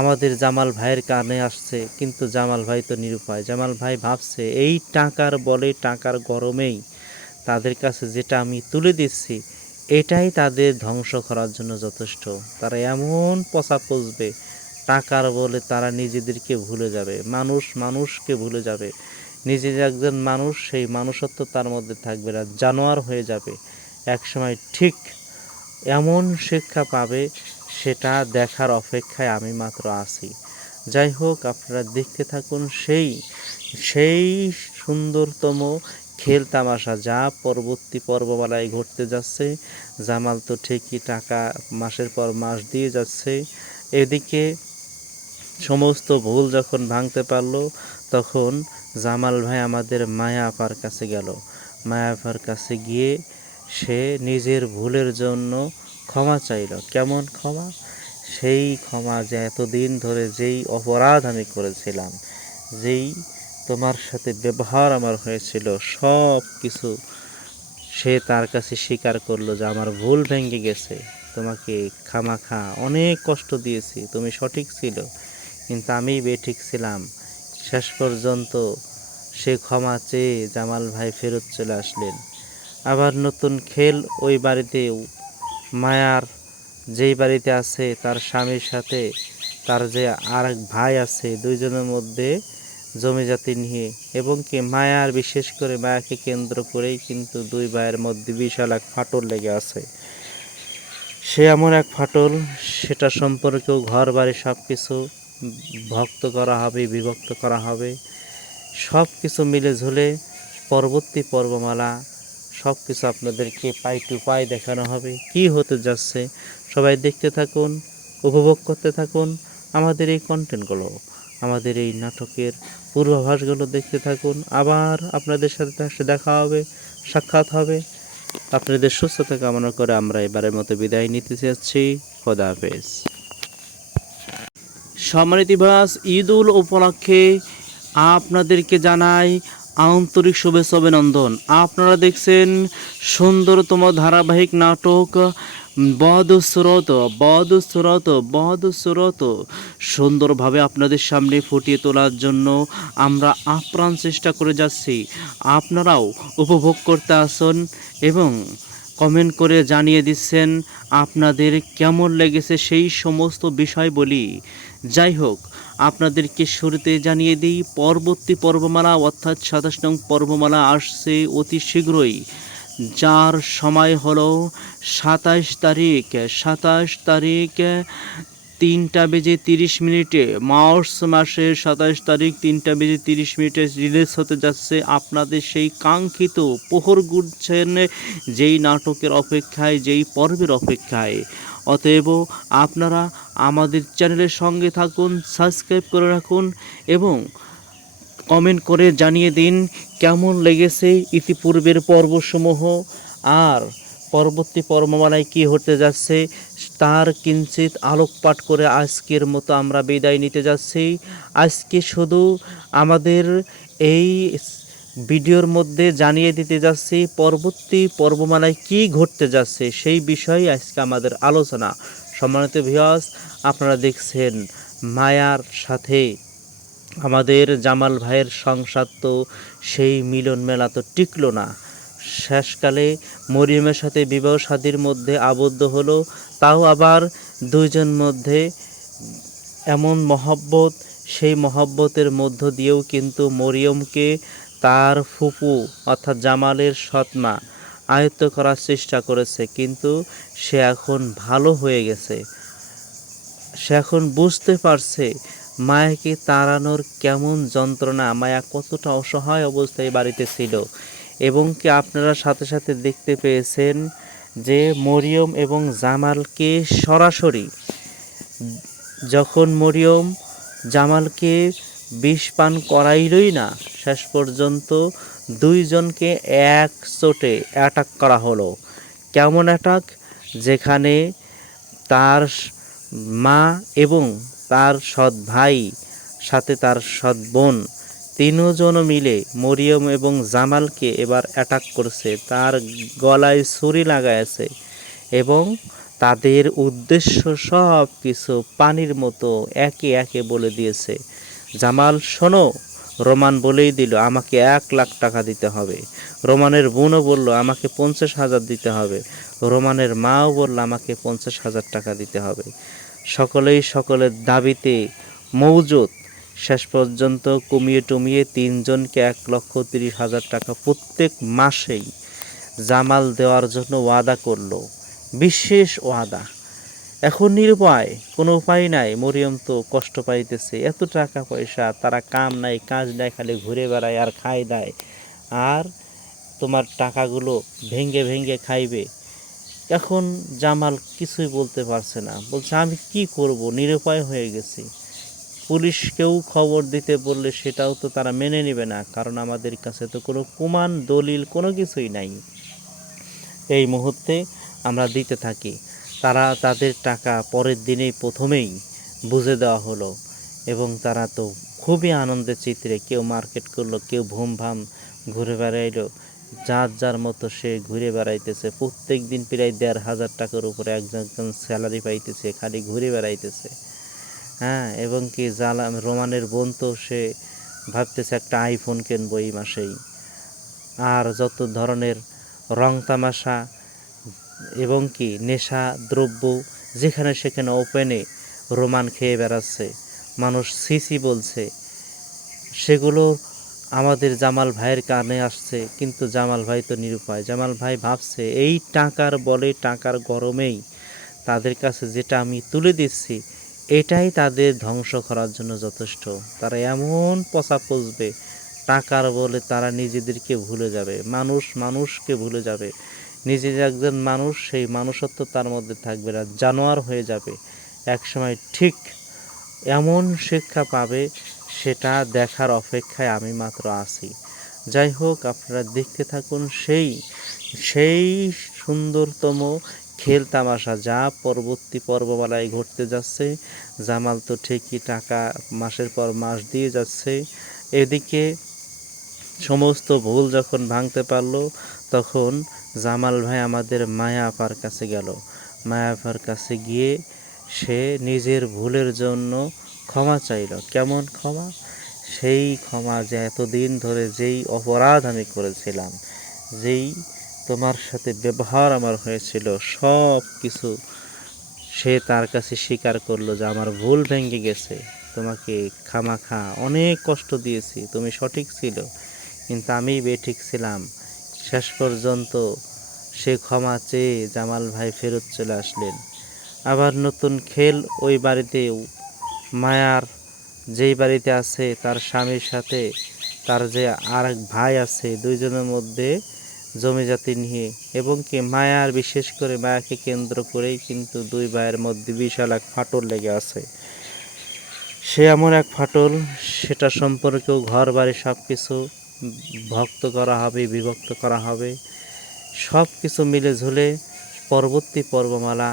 আমাদের জামাল ভাইয়ের কানে আসছে, কিন্তু জামাল ভাই তো নিরুপায়। জামাল ভাই ভাবছে এই টাকার বলে, টাকার গরমেই তাদের কাছে যেটা আমি তুলে দিচ্ছি এটাই তাদের ধ্বংস করার জন্য যথেষ্ট। তারা এমন পচা পচবে, টাকার বলে তারা নিজেদেরকে ভুলে যাবে, মানুষ মানুষকে ভুলে যাবে। নিজে যে একজন মানুষ, সেই মানুষত্ব তার মধ্যে থাকবে না, জানোয়ার হয়ে যাবে। একসময় ঠিক এমন শিক্ষা পাবে, সেটা দেখার অপেক্ষায় আমি মাত্র আছি। যাই হোক, আপনারা দেখতে থাকুন সেই সুন্দরতম খেল তামাশা যা পরবর্তী পর্ববেলায় ঘটতে যাচ্ছে। জামাল তো ঠিকই টাকা মাসের পর মাস দিয়ে যাচ্ছে। এদিকে সমস্ত ভুল যখন ভাঙতে পারলো, তখন জামাল ভাই আমাদের মায়া আপার কাছে গেল। মায়া আপার কাছে গিয়ে সে নিজের ভুলের জন্য ক্ষমা চাইল। কেমন ক্ষমা? সেই ক্ষমা যে এতদিন ধরে যেই অপরাধ আমি করেছিলাম, যেই তোমার সাথে ব্যবহার আমার হয়েছিল, সব কিছু সে তার কাছে স্বীকার করলো যে আমার ভুল ভেঙে গেছে, তোমাকে খামাখা অনেক কষ্ট দিয়েছি, তুমি সঠিক ছিল কিন্তু আমি বেঠিক ছিলাম। শেষ পর্যন্ত সে ক্ষমা চেয়ে জামাল ভাই ফেরত চলে আসলেন। আবার নতুন খেল ওই বাড়িতেও মায়ার যেই বাড়িতে আছে তার স্বামীর সাথে তার যে আরেক ভাই আছে, দুইজনের মধ্যে জমি জাতি নিয়ে এবং কি মায়ার বিশেষ করে মায়াকে কেন্দ্র করেই কিন্তু দুই ভাইয়ের মধ্যে বিশাল এক ফাটল লেগে আছে। সে এমন এক ফাটল, সেটা সম্পর্কেও ঘর বাড়ি সব কিছু ভক্ত করা হবে, বিভক্ত করা হবে, সব কিছু মিলে ঝুলে পরবর্তী পর্বমালা সব কিছু আপনাদেরকে পাই টু পাই দেখানো হবে। কি হতে যাচ্ছে সবাই দেখতে থাকুন, উপভোগ করতে থাকুন আমাদের এই কন্টেন্টগুলো, আমাদের এই নাটকের পূর্বাভাসগুলো দেখতে থাকুন। আবার আপনাদের সাথে দেখা হবে, সাক্ষাৎ হবে। আপনাদের সুস্থতা কামনা করে আমরা এবারের মতো বিদায় নিতে চাচ্ছি। খোদা হাফেজ। সম্মানিত ভাস, ঈদ উল উপলক্ষে আপনাদেরকে জানাই আন্তরিক শুভেচ্ছা অভিনন্দন। আপনারা দেখছেন সুন্দরতম ধারাবাহিক নাটক বধুস্রোত সুন্দরভাবে আপনাদের সামনে ফুটিয়ে তোলার জন্য আমরা আপ্রাণ চেষ্টা করে যাচ্ছি। আপনারাও উপভোগ করতে আসুন এবং কমেন্ট করে জানিয়ে দিচ্ছেন আপনাদের কেমন লেগেছে সেই সমস্ত বিষয় বলি। যাই হোক, আপনাদেরকে শুরুতে জানিয়ে দিই পরবর্তী পর্বমালা অর্থাৎ ২৭ নং পর্বমালা আসছে অতি শীঘ্রই, যার সময় হলো ২৭ তারিখ 3:30 মার্চ মাসের ২৭ তারিখ 3:30 রিলিজ হতে যাচ্ছে আপনাদের সেই কাঙ্ক্ষিত প্রহর গুনছেন যেই নাটকের অপেক্ষায়, যেই পর্বের অপেক্ষায়। অতএব আপনারা আমাদের চ্যানেলের সঙ্গে থাকুন, সাবস্ক্রাইব করে রাখুন এবং কমেন্ট করে জানিয়ে দিন কেমন লেগেছে ইতিপূর্বের পর্বসমূহ, আর পরবর্তী পর্বমালায় কী হতে যাচ্ছে তার কিঞ্চিত আলোকপাত করে আজকের মতো আমরা বিদায় নিতে যাচ্ছি। আজকে শুধু আমাদের এই ভিডিওর মধ্যে জানিয়ে দিতে যাচ্ছি পরবর্তী পর্বমালায় কী ঘটতে যাচ্ছে সেই বিষয়ে আজকে আমাদের আলোচনা। সম্মানিত ভিউয়ার্স, আপনারা দেখছেন মায়ার সাথে আমাদের জামাল ভাইয়ের সংসার তো সেই মিলন মেলা তো টিকলো না, শেষকালে মরিয়মের সাথে বিবাহ শাদীর মধ্যে আবদ্ধ হলো। তাও আবার দুইজন মধ্যে এমন মহব্বত, সেই মহব্বতের মধ্য দিয়েও কিন্তু মরিয়মকে তার ফুপু অর্থাৎ জামালের সৎমা আয়ত্ত করার চেষ্টা করেছে, কিন্তু সে এখন ভালো হয়ে গেছে। সে এখন বুঝতে পারছে মায়াকে তাড়ানোর কেমন যন্ত্রণা, মায়া কতটা অসহায় অবস্থায় বাড়িতে ছিল। এবং কি আপনারা সাথে সাথে দেখতে পেয়েছেন যে মরিয়ম এবং জামালকে সরাসরি যখন মরিয়ম জামালকে বিষ পান করাইলই না, শেষ পর্যন্ত দুইজনকে এক চোটে অ্যাটাক করা হলো। কেমন অ্যাটাক? যেখানে তার মা এবং তার সৎ ভাই সাথে তার সৎ বোন তিনজন মিলে মরিয়ম এবং জামালকে এবার অ্যাটাক করছে, তার গলায় ছুরি লাগাইছে এবং তাদের উদ্দেশ্য সব কিছু পানির মতো একে একে বলে দিয়েছে। জামাল শোনো, রোমান বলেই দিল আমাকে 1,00,000 টাকা দিতে হবে। রোমানের বোনও বলল আমাকে 50,000 দিতে হবে। রোমানের মাও বলল আমাকে 50,000 টাকা দিতে হবে। সকলেই সকলের দাবিতে মৌজুদ। শেষ পর্যন্ত কমিয়ে টমিয়ে তিনজনকে 1,30,000 টাকা প্রত্যেক মাসেই জামাল দেওয়ার জন্য ওয়াদা করলো, বিশেষ ওয়াদা। এখন নিরুপায়, কোনো উপায় নাই। মরিয়ম তো কষ্ট পাইতেছে, এত টাকা পয়সা, তারা কাম নাই কাজ নাই, খালি ঘুরে বেড়ায় আর খায় দেয়, আর তোমার টাকাগুলো ভেঙ্গে ভেঙ্গে খাইবে। এখন জামাল কিছুই বলতে পারছে না, বলছে আমি কি করব, নিরুপায় হয়ে গেছি। পুলিশকেও খবর দিতে বললে সেটাও তো তারা মেনে নেবে না, কারণ আমাদের কাছে তো কোনো প্রমাণ দলিল কোনো কিছুই নাই। এই মুহূর্তে আমরা দিতে থাকি, তারা তাদের টাকা পরের দিনেই প্রথমেই বুঝে দেওয়া হলো এবং তারা তো খুবই আনন্দের চিত্রে, কেউ মার্কেট করলো, কেউ ভুম ভাম ঘুরে বেড়াইলো, যার যার মতো সে ঘুরে বেড়াইতেছে। প্রত্যেক দিন প্রায় 1,500 টাকার উপরে একজন স্যালারি পাইতেছে, খালি ঘুরে বেড়াইতেছে। হ্যাঁ, এবং কি রোমানের বোন তো সে ভাবতেছে একটা আইফোন কিনবো এই মাসেই। আর যত ধরনের রং তামাশা এবং কি নেশা দ্রব্য যেখানে সেখানে ওপেনে রোমান খেয়ে বেড়াচ্ছে, মানুষ সিসি বলছে, সেগুলো আমাদের জামাল ভাইয়ের কানে আসছে। কিন্তু জামাল ভাই তো নিরুপায়। জামাল ভাই ভাবছে এই টাকার বলে, টাকার গরমেই তাদের কাছে যেটা আমি তুলে দিচ্ছি এটাই তাদের ধ্বংস করার জন্য যথেষ্ট। তারা এমন পচা পচবে, টাকার বলে তারা নিজেদেরকে ভুলে যাবে, মানুষ মানুষকে ভুলে যাবে। নিজে যে একজন মানুষ, সেই মানুষত্ব তার মধ্যে থাকবে না, জানোয়ার হয়ে যাবে। একসময় ঠিক এমন শিক্ষা পাবে, সেটা দেখার অপেক্ষায় আমি মাত্র আছি। যাই হোক, আপনারা দেখতে থাকুন সেই সেই সুন্দরতম খেল তামাশা যা পরবর্তী পর্ববেলায় ঘটতে যাচ্ছে। জামাল তো ঠিকই টাকা মাসের পর মাস দিয়ে যাচ্ছে। এদিকে সমস্ত ভুল যখন ভাঙতে পারলো, তখন জামাল ভাই আমাদের মায়া আপার কাছে গেল। মায়া আপার কাছে গিয়ে সে নিজের ভুলের জন্য ক্ষমা চাইল। কেমন ক্ষমা? সেই ক্ষমা যে এতদিন ধরে যেই অপরাধ আমি করেছিলাম, যেই তোমার সাথে ব্যবহার আমার হয়েছিল, সব কিছু সে তার কাছে স্বীকার করলো যে আমার ভুল ভেঙে গেছে, তোমাকে খামাখা অনেক কষ্ট দিয়েছি, তুমি সঠিক ছিল কিন্তু আমি বেঠিক ছিলাম। শেষ পর্যন্ত সে ক্ষমা চেয়ে জামাল ভাই ফেরত চলে আসলেন। আবার নতুন খেল ওই বাড়িতেও, মায়ার যেই বাড়িতে আছে তার স্বামীর সাথে তার যে আর এক ভাই আছে, দুইজনের মধ্যে জমিজাতি নিয়ে এবং কি মায়ার, বিশেষ করে মায়াকে কেন্দ্র করেই কিন্তু দুই ভাইয়ের মধ্যে বিশাল এক ফাটল লেগে আছে। সে এমন এক ফাটল, সেটা সম্পর্কেও ঘর বাড়ি সব কিছু ভক্ত করা হবে, বিভক্ত করা হবে। সব কিছু মিলে ঝুলে পরবর্তী পর্বমালা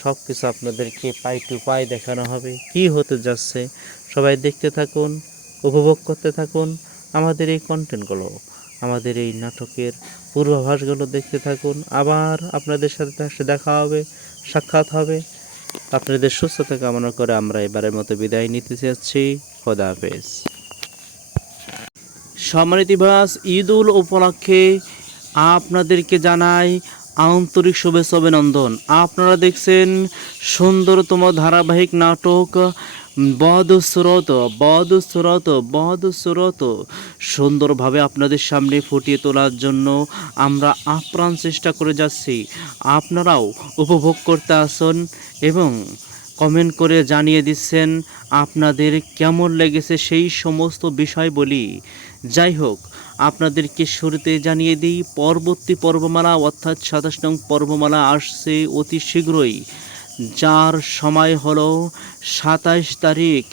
সব কিছু আপনাদেরকে পাই টু পাই দেখানো হবে। কি হতে যাচ্ছে সবাই দেখতে থাকুন, উপভোগ করতে থাকুন আমাদের এই কন্টেন্টগুলো, আমাদের এই নাটকের পূর্বাভাসগুলো দেখতে থাকুন। আবার আপনাদের সাথে দেখা হবে, সাক্ষাৎ হবে। আপনাদের সুস্থতা কামনা করে আমরা এবারের মতো বিদায় নিতে চাচ্ছি। খোদা হাফেজ। সম্মানিত ভিউয়ার্স, ঈদ উল উপলক্ষে আপনাদেরকে জানাই আন্তরিক শুভেচ্ছা অভিনন্দন। আপনারা দেখছেন সুন্দরতম ধারাবাহিক নাটক বদসুরত সুন্দরভাবে আপনাদের সামনে ফুটিয়ে তোলার জন্য আমরা আপ্রাণ চেষ্টা করে যাচ্ছি। আপনারাও উপভোগ করতে আসুন এবং কমেন্ট করে জানিয়ে দিচ্ছেন আপনাদের কেমন লেগেছে সেই সমস্ত বিষয় বলি। যাই হোক, আপনাদেরকে শুরুতে জানিয়ে দিই পরবর্তী পর্বমালা অর্থাৎ ২৭ নং পর্বমালা আসছে অতি শীঘ্রই, যার সময় হলো ২৭ তারিখ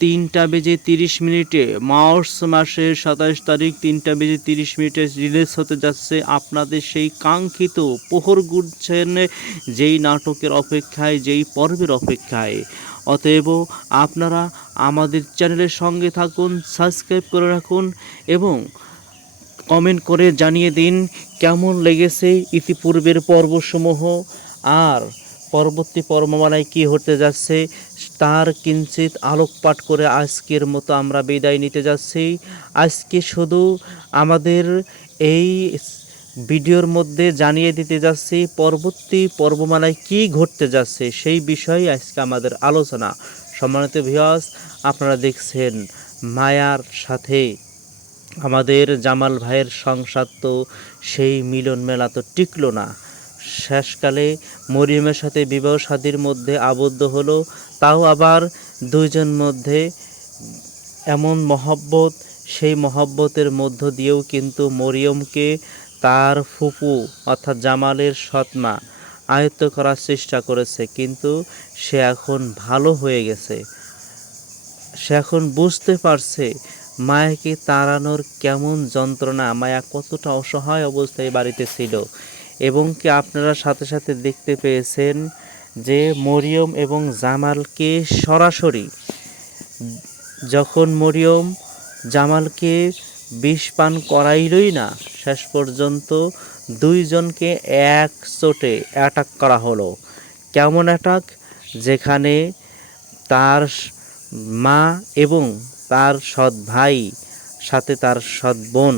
3:30 মার্চ মাসের ২৭ তারিখ 3:30 রিলিজ হতে যাচ্ছে আপনাদের সেই কাঙ্ক্ষিত প্রহর গুনছেন যেই নাটকের অপেক্ষায়, যেই পর্বের অপেক্ষায়। অতএব আপনারা আমাদের চ্যানেলের সঙ্গে থাকুন, সাবস্ক্রাইব করে রাখুন এবং কমেন্ট করে জানিয়ে দিন কেমন লেগেছে ইতিপূর্বের পর্বসমূহ, আর পরবর্তী পর্বমালায় কী হতে যাচ্ছে তার কিঞ্চিত আলোকপাত করে আজকের মতো আমরা বিদায় নিতে যাচ্ছি। আজকে শুধু আমাদের এই ভিডিওর মধ্যে জানিয়ে দিতে যাচ্ছি পরবর্তী পর্বমালায় কী ঘটতে যাচ্ছে সেই বিষয়ে আজকে আমাদের আলোচনা। সম্মানিত ভিউয়ার্স, আপনারা দেখছেন মায়ার সাথে আমাদের জামাল ভাইয়ের সংসার, তো সেই মিলন মেলা তো টিকলো না। শেষকালে মরিয়মের সাথে বিবাহ শাদীর মধ্যে আবদ্ধ হলো, তাও আবার দুইজন মধ্যে এমন মহব্বত, সেই মহব্বতের মধ্য দিয়েও কিন্তু মরিয়মকে তার ফুপু অর্থাৎ জামালের সৎমা আয়ত্ত করার চেষ্টা করেছে, কিন্তু সে এখন ভালো হয়ে গেছে। সে এখন বুঝতে পারছে মায়াকে তাড়ানোর কেমন যন্ত্রণা, মায়া কতটা অসহায় অবস্থায় বাড়িতে ছিল। এবং কি আপনারা সাথে সাথে দেখতে পেয়েছেন যে মরিয়ম এবং জামালকে সরাসরি, যখন মরিয়ম জামালকে বিষ পান করাইলই না, শেষ পর্যন্ত দুইজনকে এক চোটে অ্যাটাক করা হলো। কেমন অ্যাটাক? যেখানে তার মা এবং তার সৎ ভাই সাথে তার সৎ বোন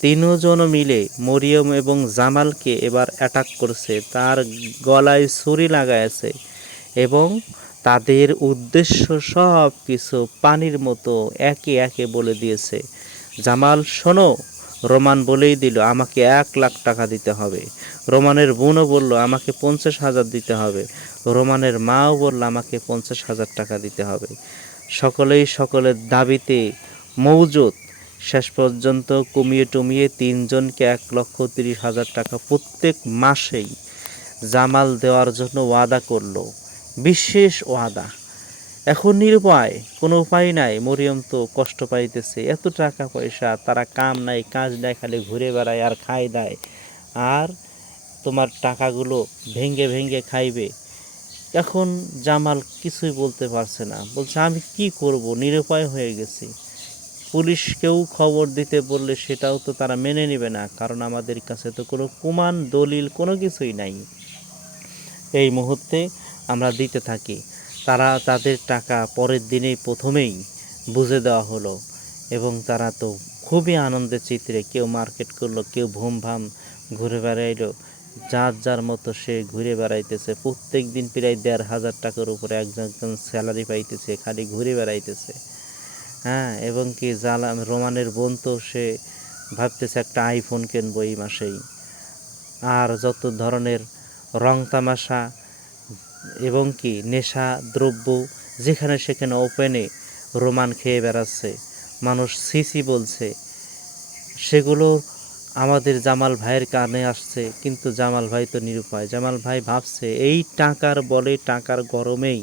তিনজন মিলে মরিয়ম এবং জামালকে এবার অ্যাটাক করছে, তার গলায় ছুরি লাগাইছে এবং তাদের উদ্দেশ্য সব কিছু পানির মতো একে একে বলে দিয়েছে। জামাল শোনো, রোমান বলেই দিল আমাকে 1 লাখ টাকা দিতে হবে। রোমানের বোনও বলল আমাকে 50,000 দিতে হবে। রোমানের মাও বলল আমাকে 50,000 টাকা দিতে হবে। সকলেই সকলের দাবিতে মৌজুদ। শেষ পর্যন্ত কমিয়ে টমিয়ে তিনজনকে 1,30,000 টাকা প্রত্যেক মাসেই জামাল দেওয়ার জন্য ওয়াদা করলো, বিশেষ ওয়াদা। এখন নিরুপায়, কোনো উপায় নাই। মরিয়ম তো কষ্ট পাইতেছে, এত টাকা পয়সা, তারা কাম নাই কাজ নাই, খালি ঘুরে বেড়ায় আর খায় দেয়, আর তোমার টাকাগুলো ভেঙ্গে ভেঙ্গে খাইবে। এখন জামাল কিছুই বলতে পারছে না, বলছে আমি কি করব, নিরুপায় হয়ে গেছি। পুলিশকেও খবর দিতে বললে সেটাও তো তারা মেনে নেবে না, কারণ আমাদের কাছে তো কোনো প্রমাণ দলিল কোনো কিছুই নাই। এই মুহূর্তে আমরা দিতে থাকি, তারা তাদের টাকা পরের দিনেই প্রথমেই বুঝে দেওয়া হলো এবং তারা তো খুবই আনন্দের চিত্রে, কেউ মার্কেট করলো, কেউ ভুম ভাম ঘুরে বেড়াইলো, যার যার মতো সে ঘুরে বেড়াইতেছে। প্রত্যেক দিন প্রায় 1,500 টাকার উপরে একজন স্যালারি পাইতেছে, খালি ঘুরে বেড়াইতেছে। হ্যাঁ, এবং কি রোমানের বোন তো সে ভাবতেছে একটা আইফোন কিনবো এই মাসেই। আর যত ধরনের রং তামাশা এবং কি নেশা দ্রব্য যেখানে সেখানে ওপেনে রোমান খেয়ে বেড়াচ্ছে, মানুষ সিসি বলছে, সেগুলো আমাদের জামাল ভাইয়ের কানে আসছে। কিন্তু জামাল ভাই তো নিরুপায়। জামাল ভাই ভাবছে এই টাকার বলে, টাকার গরমেই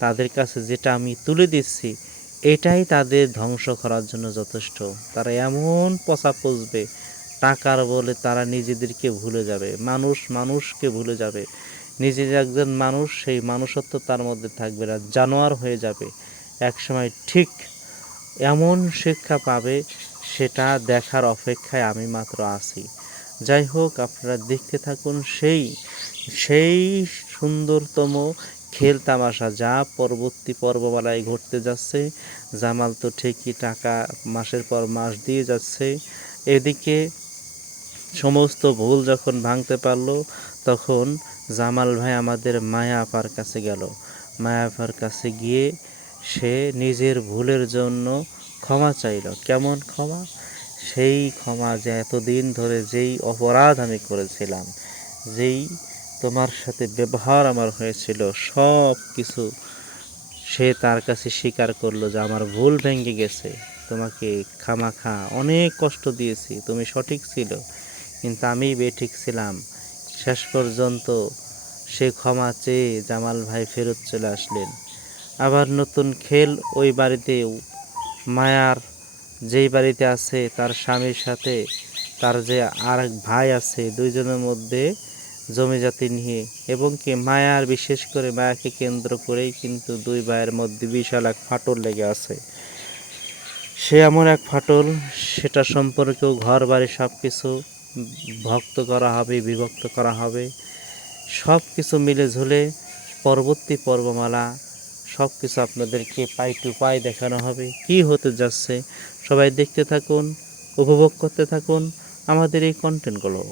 তাদের কাছে যেটা আমি তুলে দিচ্ছি এটাই তাদের ধ্বংস করার জন্য যথেষ্ট। তারা এমন পচা পচবে, টাকার বলে তারা নিজেদেরকে ভুলে যাবে, মানুষ মানুষকে ভুলে যাবে। নিজে যে একজন মানুষ, সেই মানুষত্ব তার মধ্যে থাকবে না, জানোয়ার হয়ে যাবে। একসময় ঠিক এমন শিক্ষা পাবে, সেটা দেখার অপেক্ষায় আমি মাত্র আছি। যাই হোক, আপনারা দেখতে থাকুন সেই সেই সুন্দরতম খেল তামাশা যা পরবর্তী পর্ববেলায় ঘটতে যাচ্ছে। জামাল তো ঠিকই টাকা মাসের পর মাস দিয়ে যাচ্ছে। এদিকে সমস্ত ভুল যখন ভাঙতে পারলো, তখন জামাল ভাই আমাদের মায়া আপার কাছে গেল। মায়া আপার কাছে গিয়ে সে নিজের ভুলের জন্য ক্ষমা চাইল। কেমন ক্ষমা? সেই ক্ষমা যে এতদিন ধরে যেই অপরাধ আমি করেছিলাম, যেই তোমার সাথে ব্যবহার আমার হয়েছিল, সব কিছু সে তার কাছে স্বীকার করলো যে আমার ভুল ভেঙে গেছে, তোমাকে খামাখা অনেক কষ্ট দিয়েছি, তুমি সঠিক ছিল কিন্তু আমি বেঠিক ছিলাম। শেষ পর্যন্ত সে ক্ষমা চেয়ে জামাল ভাই ফেরত চলে আসলেন। আবার নতুন খেল ওই বাড়িতেও। মায়ার যেই বাড়িতে আছে তার স্বামীর সাথে তার যে আর এক ভাই আছে, দুইজনের মধ্যে জমিজাতি নিয়ে, এবং কি মায়ার বিশেষ করে মায়াকে কেন্দ্র করেই কিন্তু দুই ভাইয়ের মধ্যে বিশাল এক ফাটল লেগে আছে। সে এমন এক ফাটল, সেটা সম্পর্কেও ঘর বাড়ি সব কিছু ভক্ত করা হবে, বিভক্ত করা হবে। সব কিছু মিলে ঝুলে পরবর্তী পর্বমালা সব কিছু আপনাদেরকে পাই টু পাই দেখানো হবে। কি হতে যাচ্ছে সবাই দেখতে থাকুন, উপভোগ করতে থাকুন আমাদের এই কন্টেন্টগুলো,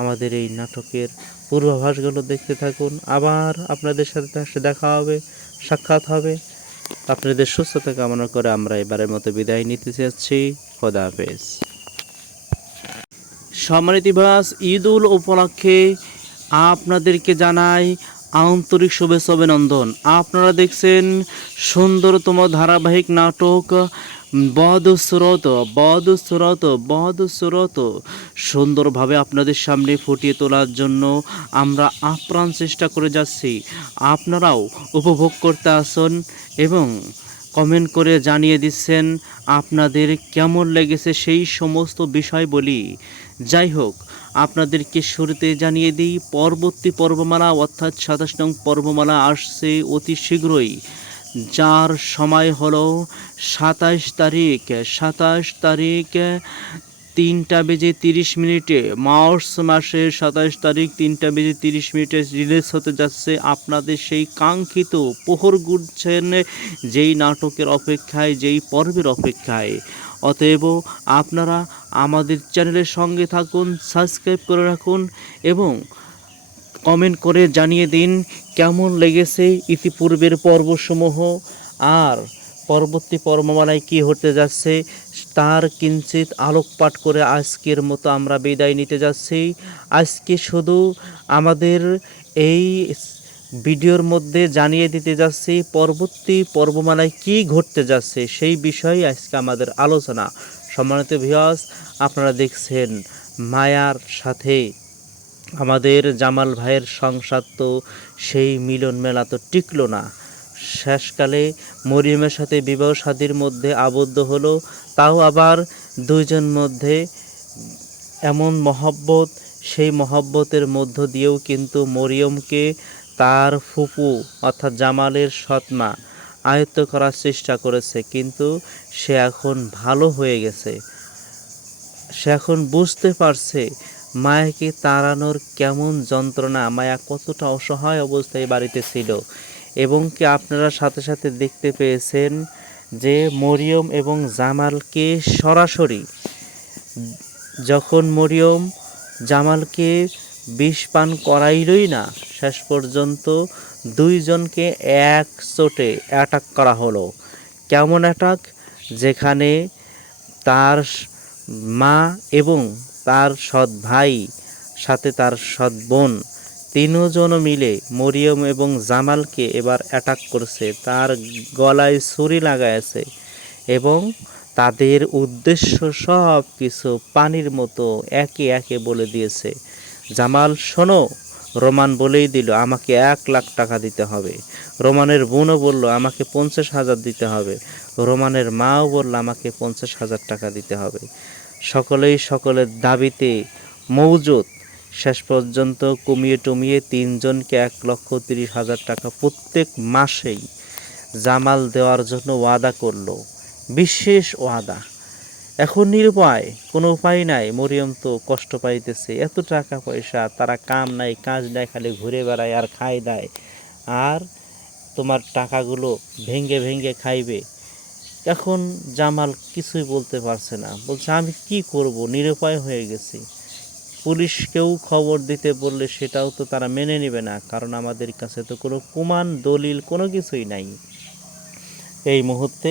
আমাদের এই নাটকের পূর্বাভাসগুলো দেখতে থাকুন। আবার আপনাদের সাথে দেখা হবে, সাক্ষাৎ হবে। আপনাদের সুস্থতা কামনা করে আমরা এবারের মতো বিদায় নিতে চাচ্ছি। খোদা হাফেজ। সম্মানিত ভিউয়ার্স, ঈদ উল উপলক্ষে আপনাদেরকে জানাই আন্তরিক শুভেচ্ছা অভিনন্দন। আপনারা দেখছেন সুন্দরতম ধারাবাহিক নাটক বদসুরত সুন্দরভাবে আপনাদের সামনে ফুটিয়ে তোলার জন্য আমরা আপ্রাণ চেষ্টা করে যাচ্ছি। আপনারাও উপভোগ করতে আসুন এবং কমেন্ট করে জানিয়ে দিচ্ছেন আপনাদের কেমন লেগেছে সেই সমস্ত বিষয় বলি। যাই হোক, আপনাদেরকে শুরুতে জানিয়ে দিই পরবর্তী পর্বমালা অর্থাৎ 27 নং পর্বমালা আসছে অতি শীঘ্রই, যার সময় হলো 27 তারিখ 3:30 মার্চ মাসের 27 তারিখ 3:30 রিলিজ হতে যাচ্ছে আপনাদের সেই কাঙ্ক্ষিত প্রহর গুনছেন যেই নাটকের অপেক্ষায়, যেই পর্বের অপেক্ষায়। অতএব আপনারা আমাদের চ্যানেলের সঙ্গে থাকুন, সাবস্ক্রাইব করে রাখুন এবং কমেন্ট করে জানিয়ে দিন কেমন লেগেছে ইতিপূর্বের পর্বসমূহ, আর পরবর্তী পর্বমালায় কি হতে যাচ্ছে তার কিঞ্চিত আলোকপাত করে আজকের মতো আমরা বিদায় নিতে যাচ্ছি। আজকে শুধু আমাদের এই ভিডিওর মধ্যে জানিয়ে দিতে যাচ্ছি পরবর্তী পর্বমালায় কি ঘটতে যাচ্ছে সেই বিষয়ে আজকে আমাদের আলোচনা। সম্মানিত ভিউয়ার্স, আপনারা দেখছেন মায়ার সাথে আমাদের জামাল ভাইয়ের সংসার, তো সেই মিলন মেলা তো টিকলো না। শেষকালে মরিয়মের সাথে বিবাহ শাদীর মধ্যে আবদ্ধ হলো, তাও আবার দুইজন মধ্যে এমন মহব্বত, সেই মহব্বতের মধ্য দিয়েও কিন্তু মরিয়মকে তার ফুপু অর্থাৎ জামালের সৎমা আয়ত্ত করার চেষ্টা করেছে, কিন্তু সে এখন ভালো হয়ে গেছে। সে এখন বুঝতে পারছে মায়াকে তাড়ানোর কেমন যন্ত্রণা, মায়া কতটা অসহায় অবস্থায় বাড়িতে ছিল। এবং কি আপনারা সাথে সাথে দেখতে পেয়েছেন যে মরিয়ম এবং জামালকে সরাসরি, যখন মরিয়ম জামালকে বিষ পান করাইলই না, শেষ পর্যন্ত দুইজনকে এক চোটে অ্যাটাক করা হলো। কেমন অ্যাটাক? যেখানে তার মা এবং তার সৎ ভাই সাথে তার সৎ বোন তিনজন মিলে মরিয়ম এবং জামালকে এবার অ্যাটাক করছে, তার গলায় ছুরি লাগাইছে এবং তাদের উদ্দেশ্য সব কিছু পানির মতো একে একে বলে দিয়েছে। জামাল শোনো, রোমান বলেই দিল আমাকে 1 লাখ টাকা দিতে হবে। রোমানের বোনও বলল আমাকে 50,000 দিতে হবে। রোমানের মাও বলল আমাকে 50,000 টাকা দিতে হবে। সকলেই সকলের দাবিতে মৌজুদ। শেষ পর্যন্ত কমিয়ে টমিয়ে তিনজনকে 1,30,000 টাকা প্রত্যেক মাসেই জামাল দেওয়ার জন্য ওয়াদা করলো, বিশেষ ওয়াদা। এখন নিরুপায়, কোনো উপায় নাই। মরিয়ম তো কষ্ট পাইতেছে, এত টাকা পয়সা, তারা কাম নাই কাজ নাই, খালি ঘুরে বেড়ায় আর খায় দেয়, আর তোমার টাকাগুলো ভেঙ্গে ভেঙ্গে খাইবে। এখন জামাল কিছুই বলতে পারছে না, বলছে আমি কি করব, নিরুপায় হয়ে গেছি। পুলিশকেও খবর দিতে বললে সেটাও তো তারা মেনে নেবে না, কারণ আমাদের কাছে তো কোনো প্রমাণ দলিল কোনো কিছুই নাই। এই মুহূর্তে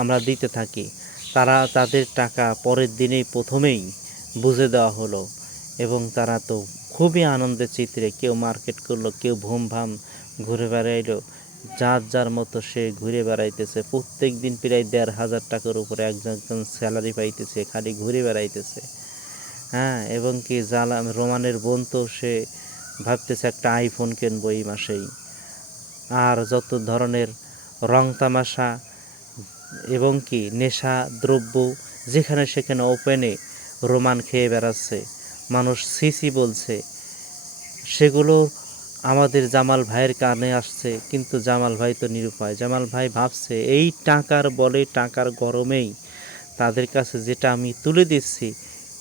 আমরা দিতে থাকি, তারা তাদের টাকা পরের দিনেই প্রথমেই বুঝে দেওয়া হলো এবং তারা তো খুবই আনন্দের চিত্রে, কেউ মার্কেট করলো, কেউ ভুম ভাম ঘুরে বেড়াইলো, যার যার মতো সে ঘুরে বেড়াইতেছে। প্রত্যেক দিন প্রায় 1,500 টাকার উপরে একজন স্যালারি পাইতেছে, খালি ঘুরে বেড়াইতেছে। হ্যাঁ, এবং কি রোমানের বোন তো সে ভাবতেছে একটা আইফোন কিনবো এই মাসেই। আর যত ধরনের রং তামাশা এবং কি নেশা দ্রব্য যেখানে সেখানে ওপেনে রোমান খেয়ে বেড়াচ্ছে, মানুষ সিসি বলছে, সেগুলো আমাদের জামাল ভাইয়ের কানে আসছে, কিন্তু জামাল ভাই তো নিরুপায়। জামাল ভাই ভাবছে এই টাকার বলে, টাকার গরমেই তাদের কাছে যেটা আমি তুলে দিচ্ছি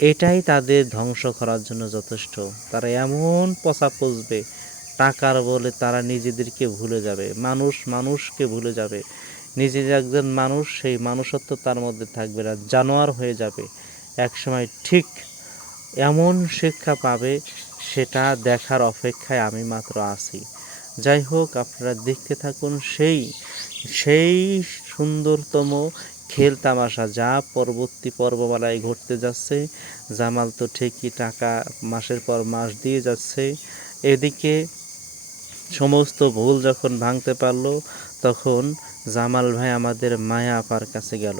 এটাই তাদের ধ্বংস করার জন্য যথেষ্ট। তারা এমন পচা পচবে, টাকার বলে তারা নিজেদেরকে ভুলে যাবে, মানুষ মানুষকে ভুলে যাবে। নিজে যে একজন মানুষ, সেই মানুষত্ব তার মধ্যে থাকবে না, জানোয়ার হয়ে যাবে। একসময় ঠিক এমন শিক্ষা পাবে, সেটা দেখার অপেক্ষায় আমি মাত্র আছি। যাই হোক, আপনারা দেখতে থাকুন সেই সেই সুন্দরতম খেল তামাশা যা পরবর্তী পর্ববেলায় ঘটতে যাচ্ছে। জামাল তো ঠিকই টাকা মাসের পর মাস দিয়ে যাচ্ছে। এদিকে সমস্ত ভুল যখন ভাঙতে পারলো, তখন জামাল ভাই আমাদের মায়া আপার কাছে গেল।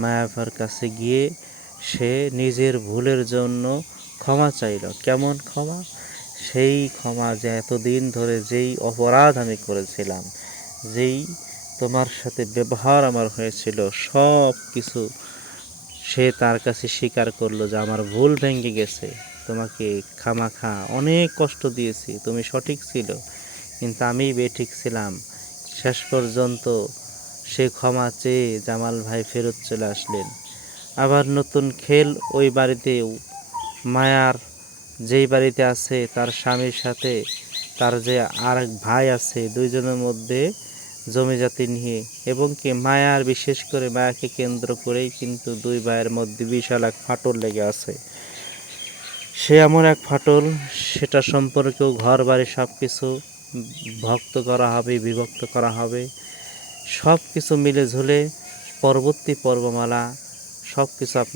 মায়া আপার কাছে গিয়ে সে নিজের ভুলের জন্য ক্ষমা চাইল। কেমন ক্ষমা? সেই ক্ষমা যে এতদিন ধরে যেই অপরাধ আমি করেছিলাম, যেই তোমার সাথে ব্যবহার আমার হয়েছিল, সব কিছু সে তার কাছে স্বীকার করলো যে আমার ভুল ভেঙে গেছে, তোমাকে খামাখা অনেক কষ্ট দিয়েছি, তুমি সঠিক ছিল কিন্তু আমি বেঠিক ছিলাম। শেষ পর্যন্ত সে ক্ষমা চেয়ে জামাল ভাই ফেরত চলে আসলেন। আবার নতুন খেল ওই বাড়িতেও মায়ার যেই বাড়িতে আছে তার স্বামীর সাথে তার যে আরেক ভাই আছে, দুইজনের মধ্যে জমি জাতি নিয়ে, এবং কি মায়ার বিশেষ করে মায়াকে কেন্দ্র করেই কিন্তু দুই ভাইয়ের মধ্যে বিশাল এক ফাটল লেগে আছে। সে এমন এক ফাটল, সেটা সম্পর্কেও ঘর বাড়ি সব কিছু ভক্ত করা হবে, বিভক্ত করা হবে, সব কিছু মিলে ঝুলে পরবর্তী পর্বমালা সব কিছু আপনার